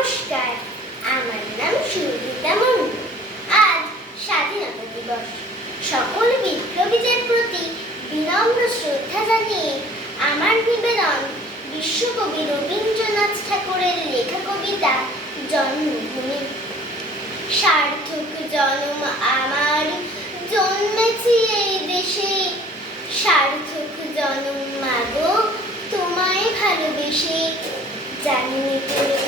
নমস্কার, আমার নাম সুরভিতা মুর্মু। আজ স্বাধীনতা দিবস। সকল বিপ্লবীদের প্রতি বিনম্র শ্রদ্ধা জানিয়ে আমার নিবেদন বিশ্বকবি রবীন্দ্রনাথ ঠাকুরের লেখা কবিতা জন্মভূমি। সার্থক জন্ম আমার, জন্মেছি এই দেশে, সার্থক জন্ম মাগো তোমায় ভালোবেসে। জানি তোর